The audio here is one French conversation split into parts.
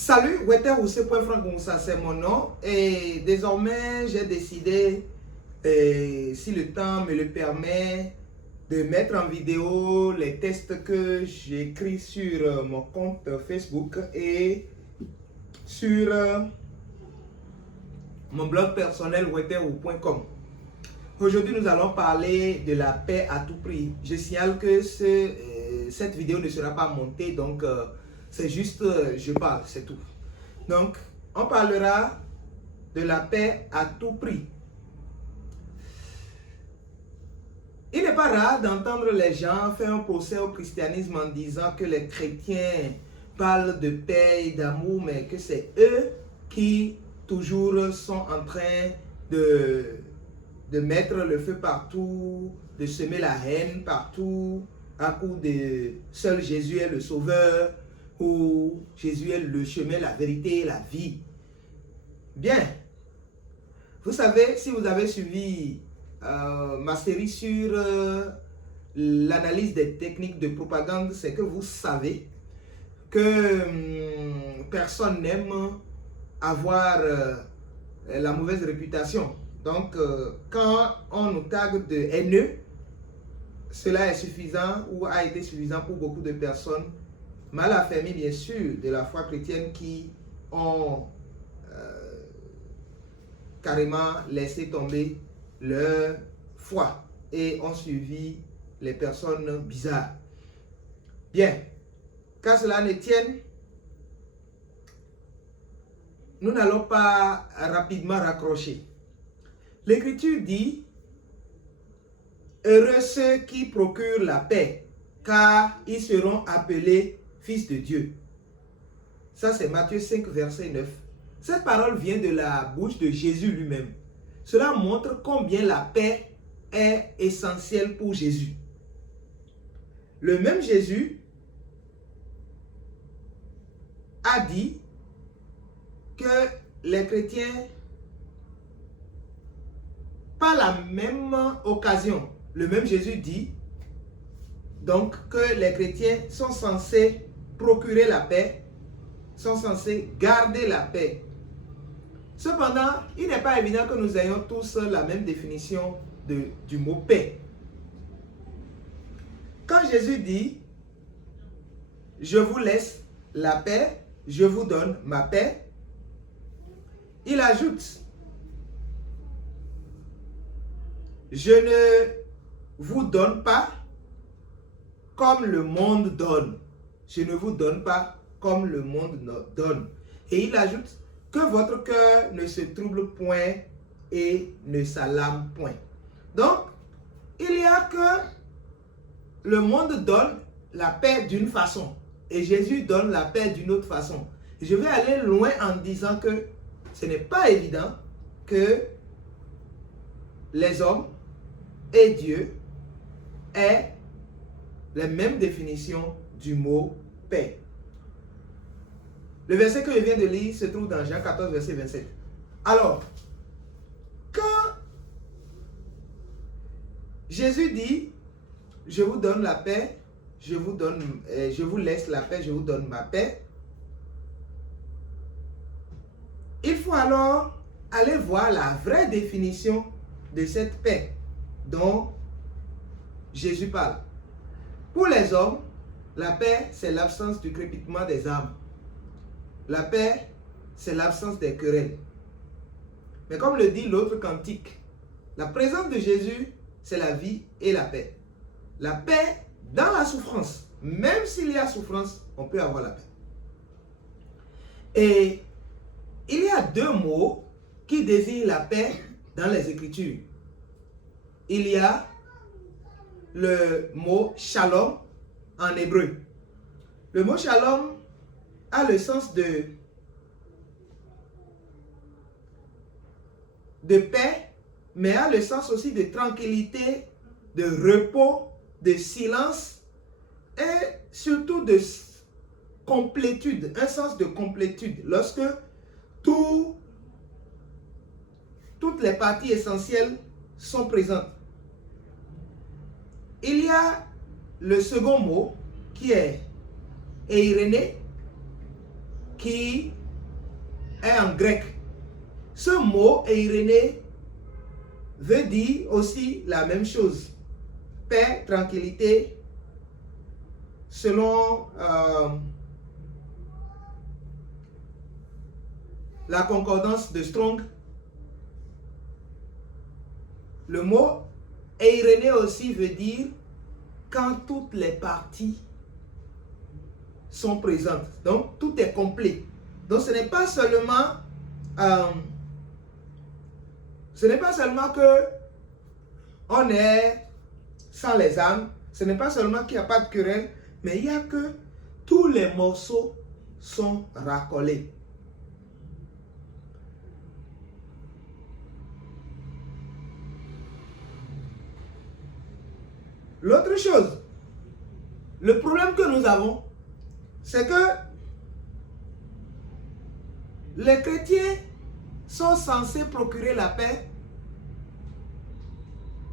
Salut, Franck Moussa, c'est mon nom et désormais j'ai décidé, si le temps me le permet, de mettre en vidéo les tests que j'écris sur mon compte Facebook et sur mon blog personnel weterou.com. Aujourd'hui, nous allons parler de la paix à tout prix. Je signale que cette vidéo ne sera pas montée, donc c'est juste, je parle, c'est tout. Donc, on parlera de la paix à tout prix. Il n'est pas rare d'entendre les gens faire un procès au christianisme en disant que les chrétiens parlent de paix et d'amour, mais que c'est eux qui toujours sont en train de mettre le feu partout, de semer la haine partout, à coup de seul Jésus est le sauveur, ou Jésus est le chemin, la vérité et la vie. Bien, vous savez, si vous avez suivi ma série sur l'analyse des techniques de propagande, c'est que vous savez que personne n'aime avoir la mauvaise réputation. Donc, quand on nous tague de haineux, cela est suffisant ou a été suffisant pour beaucoup de personnes mal affermies, bien sûr, de la foi chrétienne qui ont carrément laissé tomber leur foi et ont suivi les personnes bizarres. Bien, qu'à cela ne tienne, nous n'allons pas rapidement raccrocher. L'Écriture dit: heureux ceux qui procurent la paix, car ils seront appelés fils de Dieu. Ça, c'est Matthieu 5, verset 9. Cette parole vient de la bouche de Jésus lui-même. Cela montre combien la paix est essentielle pour Jésus. Le même Jésus a dit que les chrétiens, par la même occasion, le même Jésus dit donc que les chrétiens sont censés procurer la paix, sont censés garder la paix. Cependant, il n'est pas évident que nous ayons tous la même définition du mot paix. Quand Jésus dit « Je vous laisse la paix, je vous donne ma paix », il ajoute « Je ne vous donne pas comme le monde donne. Je ne vous donne pas comme le monde donne. » Et il ajoute que votre cœur ne se trouble point et ne s'alarme point. Donc, il y a que le monde donne la paix d'une façon et Jésus donne la paix d'une autre façon. Je vais aller loin en disant que ce n'est pas évident que les hommes et Dieu aient les mêmes définitions du mot paix. Le verset que je viens de lire se trouve dans Jean 14, verset 27. Alors, quand Jésus dit « Je vous donne la paix, je vous laisse la paix, je vous donne ma paix », il faut alors aller voir la vraie définition de cette paix dont Jésus parle. Pour les hommes, la paix, c'est l'absence du crépitement des âmes. La paix, c'est l'absence des querelles. Mais comme le dit l'autre cantique, la présence de Jésus, c'est la vie et la paix. La paix dans la souffrance. Même s'il y a souffrance, on peut avoir la paix. Et il y a deux mots qui désignent la paix dans les Écritures. Il y a le mot shalom en hébreu. Le mot shalom a le sens de paix, mais a le sens aussi de tranquillité, de repos, de silence et surtout de complétude, un sens de complétude. Lorsque toutes les parties essentielles sont présentes. Il y a le second mot qui est eiréné, qui est en grec. Ce mot, Eirene, veut dire aussi la même chose. Paix, tranquillité, selon la concordance de Strong. Le mot Eirene aussi veut dire quand toutes les parties sont présentes. Donc, tout est complet. Donc, ce n'est pas seulement que on est sans les âmes, ce n'est pas seulement qu'il n'y a pas de querelle, mais il y a que tous les morceaux sont raccolés. L'autre chose, le problème que nous avons, c'est que les chrétiens sont censés procurer la paix.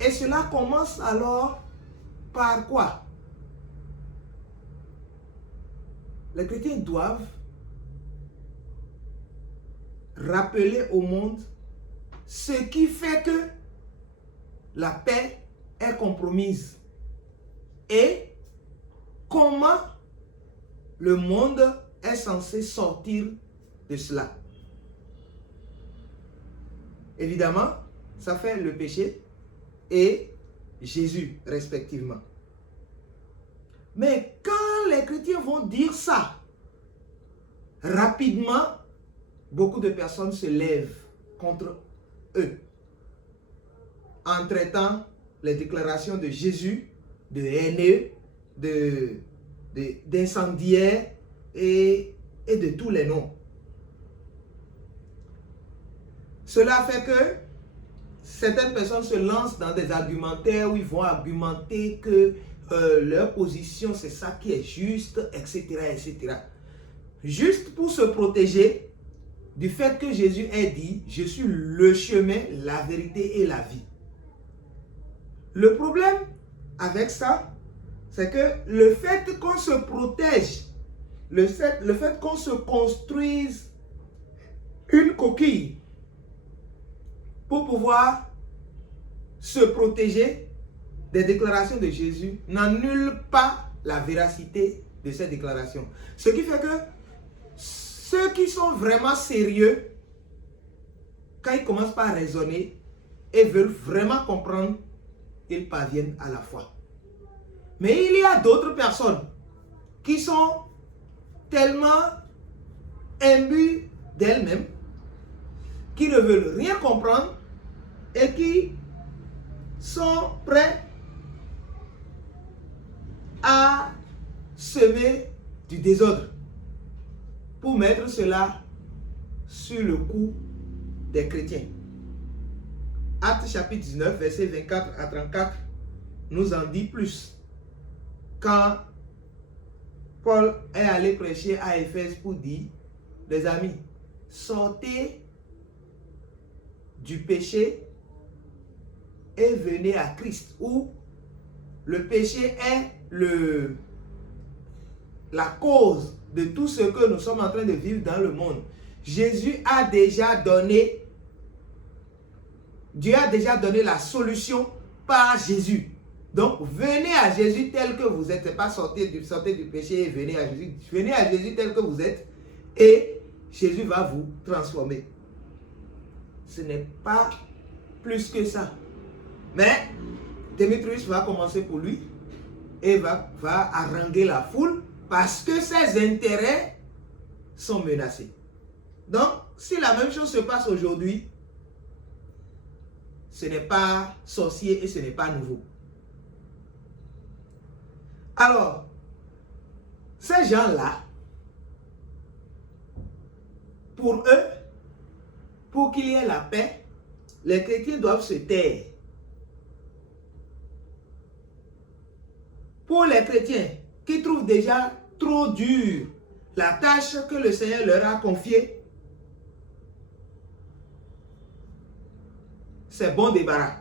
Et cela commence alors par quoi? Les chrétiens doivent rappeler au monde ce qui fait que la paix est compromise et comment le monde est censé sortir de cela. Évidemment, ça fait le péché et Jésus respectivement. Mais quand les chrétiens vont dire ça, rapidement, beaucoup de personnes se lèvent contre eux en traitant les déclarations de Jésus de haineux, d'incendiaires et de tous les noms. Cela fait que certaines personnes se lancent dans des argumentaires où ils vont argumenter que leur position c'est ça qui est juste, etc., etc. Juste pour se protéger du fait que Jésus ait dit « Je suis le chemin, la vérité et la vie ». Le problème avec ça, c'est que le fait qu'on se protège, le fait qu'on se construise une coquille pour pouvoir se protéger des déclarations de Jésus n'annule pas la véracité de ces déclarations. Ce qui fait que ceux qui sont vraiment sérieux, quand ils commencent par raisonner et veulent vraiment comprendre, ils parviennent à la foi. Mais il y a d'autres personnes qui sont tellement imbues d'elles-mêmes, qui ne veulent rien comprendre et qui sont prêts à semer du désordre pour mettre cela sur le cou des chrétiens. Actes chapitre 19, versets 24 à 34 nous en dit plus. Quand Paul est allé prêcher à Éphèse pour dire, les amis, sortez du péché et venez à Christ, où le péché est la cause de tout ce que nous sommes en train de vivre dans le monde. Jésus a déjà donné, Dieu a déjà donné la solution par Jésus. Donc, venez à Jésus tel que vous êtes. C'est pas sortez du péché et venez à Jésus. Venez à Jésus tel que vous êtes et Jésus va vous transformer. Ce n'est pas plus que ça. Mais Démétrius va commencer pour lui et va haranguer la foule parce que ses intérêts sont menacés. Donc, si la même chose se passe aujourd'hui, ce n'est pas sorcier et ce n'est pas nouveau. Alors, ces gens-là, pour eux, pour qu'il y ait la paix, les chrétiens doivent se taire. Pour les chrétiens qui trouvent déjà trop dur la tâche que le Seigneur leur a confiée, c'est bon débarras.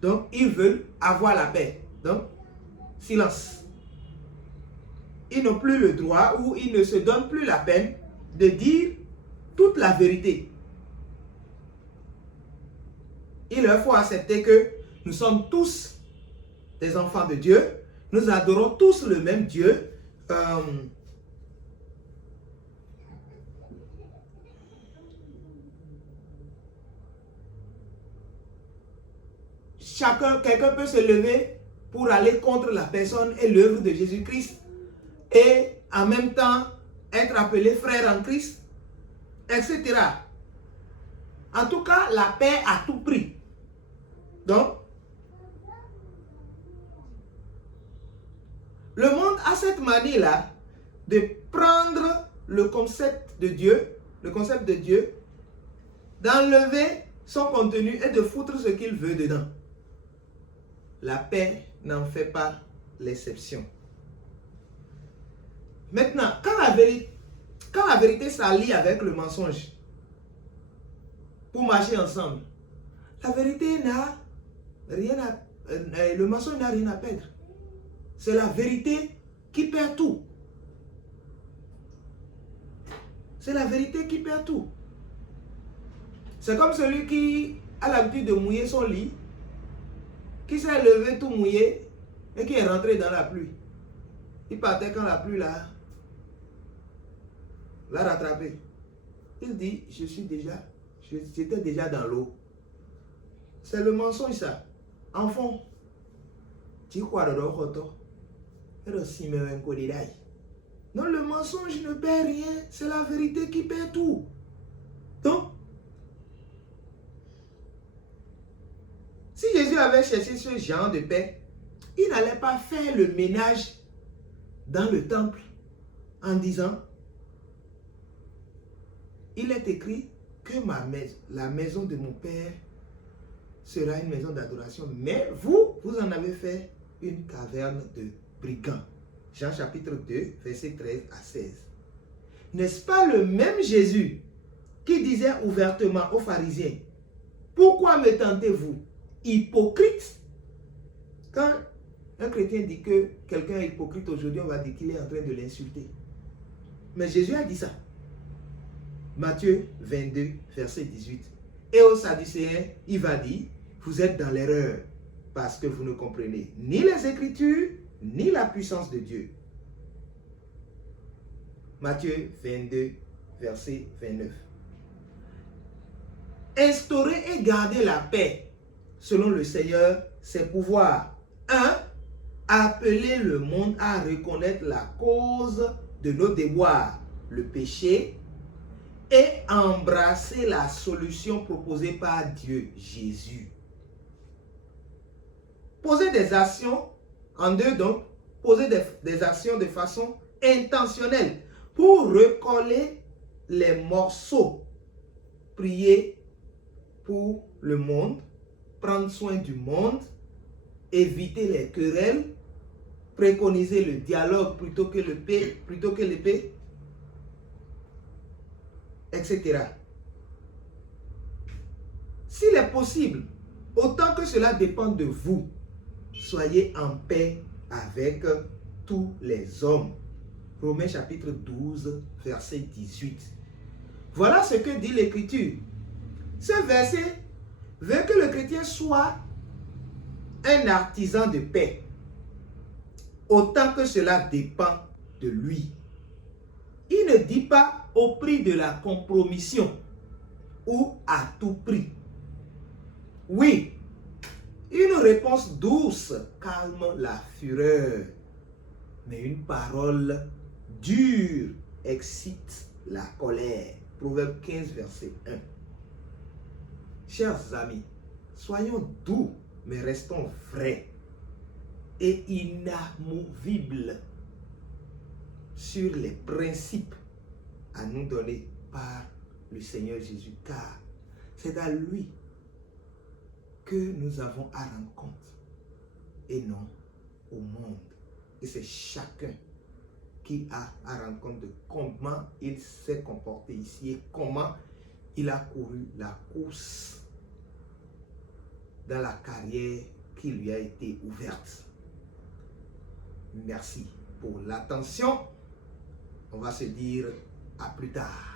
Donc, ils veulent avoir la paix. Donc, silence. ils n'ont plus le droit ou ils ne se donnent plus la peine de dire toute la vérité. Il leur faut accepter que nous sommes tous des enfants de Dieu. Nous adorons tous le même Dieu. Quelqu'un peut se lever pour aller contre la personne et l'œuvre de Jésus-Christ et en même temps être appelé frère en Christ, etc. En tout cas, la paix à tout prix. Donc, le monde a cette manie-là de prendre le concept de Dieu, d'enlever son contenu et de foutre ce qu'il veut dedans. La paix n'en fait pas l'exception. Maintenant, quand la vérité s'allie avec le mensonge pour marcher ensemble, la vérité n'a rien à... le mensonge n'a rien à perdre. C'est la vérité qui perd tout. C'est la vérité qui perd tout. C'est comme celui qui a l'habitude de mouiller son lit, qui s'est levé tout mouillé et qui est rentré dans la pluie. Il partait quand la pluie l'a rattrapé. Il dit, j'étais déjà dans l'eau. C'est le mensonge ça. Enfant, tu crois dans non, le mensonge ne perd rien, c'est la vérité qui perd tout. Donc, si Jésus avait cherché ce genre de paix, il n'allait pas faire le ménage dans le temple en disant, il est écrit que la maison de mon Père sera une maison d'adoration, mais vous en avez fait une caverne de brigands. Jean chapitre 2, versets 13 à 16. N'est-ce pas le même Jésus qui disait ouvertement aux pharisiens, pourquoi me tentez-vous, hypocrite? Quand un chrétien dit que quelqu'un est hypocrite aujourd'hui, on va dire qu'il est en train de l'insulter. Mais Jésus a dit ça. Matthieu 22, verset 18. Et aux Sadducéens, il va dire, vous êtes dans l'erreur parce que vous ne comprenez ni les Écritures, ni la puissance de Dieu. Matthieu 22, verset 29. Instaurer et garder la paix, selon le Seigneur, c'est pouvoir 1. Appeler le monde à reconnaître la cause de nos déboires, le péché, et embrasser la solution proposée par Dieu, Jésus. Poser des actions, en deux donc, poser des actions de façon intentionnelle pour recoller les morceaux. Prier pour le monde, prendre soin du monde, éviter les querelles, préconiser le dialogue plutôt que l'épée, etc. S'il est possible, autant que cela dépend de vous, soyez en paix avec tous les hommes. Romains chapitre 12, verset 18. Voilà ce que dit l'Écriture. Ce verset veut que le chrétien soit un artisan de paix, autant que cela dépend de lui. Il ne dit pas au prix de la compromission ou à tout prix. Oui, une réponse douce calme la fureur, mais une parole dure excite la colère. Proverbe 15, verset 1. Chers amis, soyons doux, mais restons vrais et inamovibles sur les principes à nous donner par le Seigneur Jésus, car c'est à lui que nous avons à rendre compte et non au monde. Et c'est chacun qui a à rendre compte de comment il s'est comporté ici et comment il a couru la course dans la carrière qui lui a été ouverte. Merci. pour l'attention. On va se dire à plus tard.